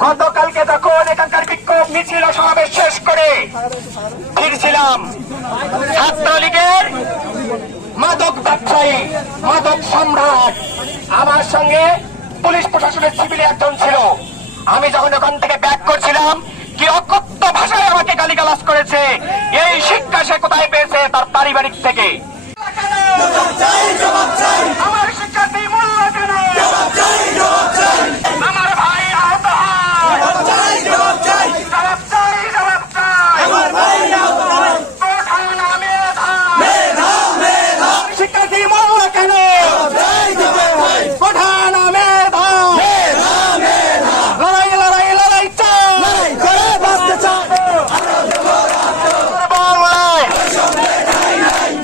গতকালকে যখন এখানকার বিক্ষোভ মিছিল সমাবেশ শেষ করে ফিরছিলাম, ছাত্রলীগের মাদক ব্যবসায়ী, মাদক সম্রাট, আমার সঙ্গে পুলিশ প্রশাসনের সিভিলে একজন ছিল। আমি যখন ওখান থেকে ব্যাক করছিলাম, কি অকথ্য ভাষায় আমাকে গালিগালাজ করেছে। এই শিক্ষা সে কোথায় পেয়েছে? তার পারিবারিক থেকে। আমার শিক্ষার্থী মূল্য কেন? আমার ভাই আহত হয়। জবাব চাই, জবাব চাই। কোঠানা মেধা, শিক্ষার্থী মূল্য কেন? কোঠানা মেধা, লড়াই লড়াই লড়াই চাই, বাঁচতে চাই। বাংলায়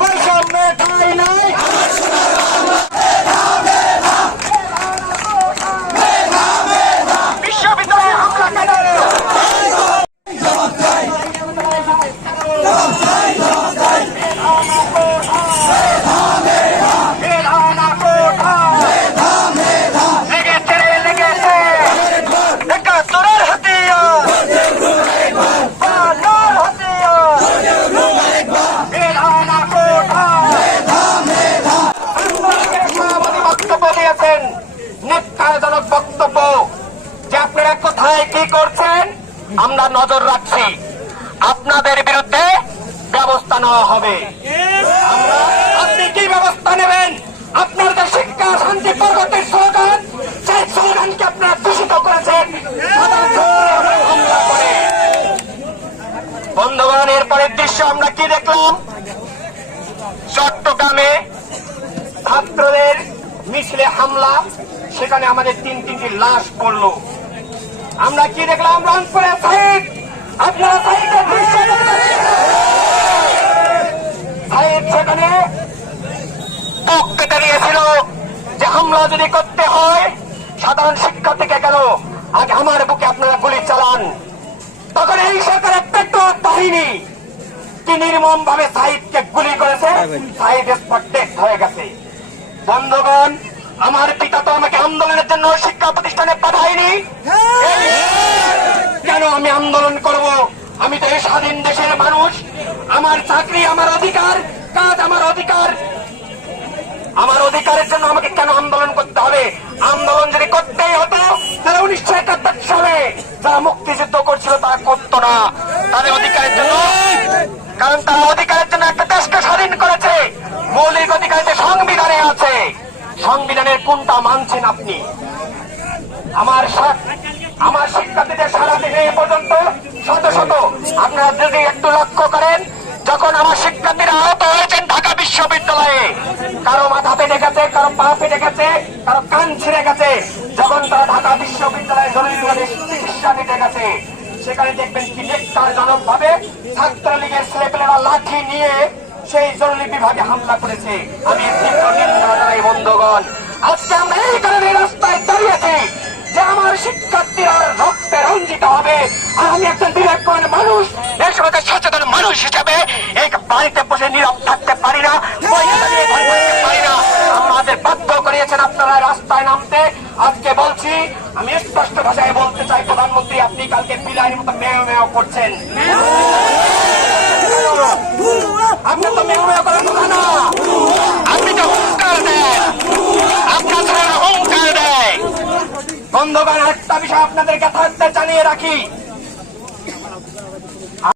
বৈষম্যে ঠাঁই নাই। বিশ্ববিদ্যালয়ে হামলা কেন? লেগেছে একাত্তরের হাতিয়ার, বাংলার হাতিয়ার, বেদানা কোঠা। সভাপতি বক্তব্য দিয়েছেন, ন্যাক্কারজনক বক্তব্য, যে আপনারা কোথায় কি করছেন আমরা নজর রাখছি, আপনাদের বিরুদ্ধে ব্যবস্থা নেওয়া হবে। আপনি কি ব্যবস্থা নেবেন? আপনার যে শিক্ষা শান্তি পরবর্তী স্লোগান, সেই স্লোগানকে আপনারা দূষিত করেছেন হামলা করে। বন্ধুগণ, এরপরের দৃশ্য আমরা কি দেখলাম? চট্টগ্রামে ছাত্রদের মিছিলে হামলা, সেখানে আমাদের তিনটি লাশ পড়ল। আমরা কি দেখলাম? রংপুরে সাইদ, আপনারা সাইদের দৃশ্য দেখলেন। সাইদ সেখানে বুক কেটে নিয়েছিল যে হামলা যদি করতে হয় সাধারণ শিক্ষার্থীকে কেন আগে আমার বুকে আপনারা গুলি চালান। তখন এই সরকারের পেট্রোল বাহিনী কি নির্মম ভাবে সাইদকে গুলি করেছে, সাইদ স্পট ডেথ হয়ে গেছে। বন্ধুগণ, আমার পিতা তো আমাকে আন্দোলনের জন্য শিক্ষা প্রতিষ্ঠানে পাঠায়নি। কেন আমি আন্দোলন করব? আমি তো এই স্বাধীন দেশের মানুষ। আমার চাকরি আমার অধিকার, কাজ আমার অধিকার। আমার অধিকারের জন্য আমাকে কেন আন্দোলন করতে হবে? আন্দোলন যদি করতেই হতো তাহলে 1971 সালে যারা মুক্তিযুদ্ধ করছিল তারা করতো না তাদের অধিকারের জন্য। কারণ তারা অধিকারের জন্য একটা দেশকে স্বাধীন করেছে। মৌলিক অধিকার যে সংবিধানে আছে, সংবিধানের কোনটা মানছেন আপনি? আমার শিক্ষার্থীদের সারা দেশে এ পর্যন্ত শত শত, আপনারা যদি একটু লক্ষ্য করেন, যখন আমার শিক্ষার্থীরা আহত হয়েছেন ঢাকা বিশ্ববিদ্যালয়ে, কারো মাথা ফেটে গেছে, কারো পা ফেটে গেছে, কারো কান ছিঁড়ে গেছে, যখন তারা ঢাকা বিশ্ববিদ্যালয়ে জরুরি চিকিৎসা নিতে গেছে, সেখানে দেখবেন কি ন্যাক্কারজনক ভাবে ছাত্রলীগের ছেলেপেলেরা লাঠি নিয়ে সেই জরুরি বিভাগে হামলা করেছে। আমি তীব্র নিন্দা জানাই। বন্ধুগণ, আজকে আমরা এই কারণে রাস্তায় দাঁড়িয়েছি যে আমার শিক্ষার্থীরা রক্তে রঞ্জিত হবে। আর আমি একজন বিবেকবান মানুষ, এর সঙ্গে সচেতন মানুষ হিসেবে এই বাড়িতে বসে নীরব থাকতে পারি না, পারি না। আমাদের বাধ্য করিয়েছেন আপনারা রাস্তায় নামতে। আজকে বলছি, আমি স্পষ্ট ভাষায় বলতে চাই, প্রধানমন্ত্রী আপনি কালকে বিলাইয়ের মতো মেয় মেয় করছেন। আপনি তো মেয় মেয় করার কথা না, আপনি তো হুঙ্কার দেন, আপনার ছেলেরা হুঙ্কার দেয়। বন্ধুগণ, একটা বিষয় আপনাদেরকে থাকতে জানিয়ে রাখি,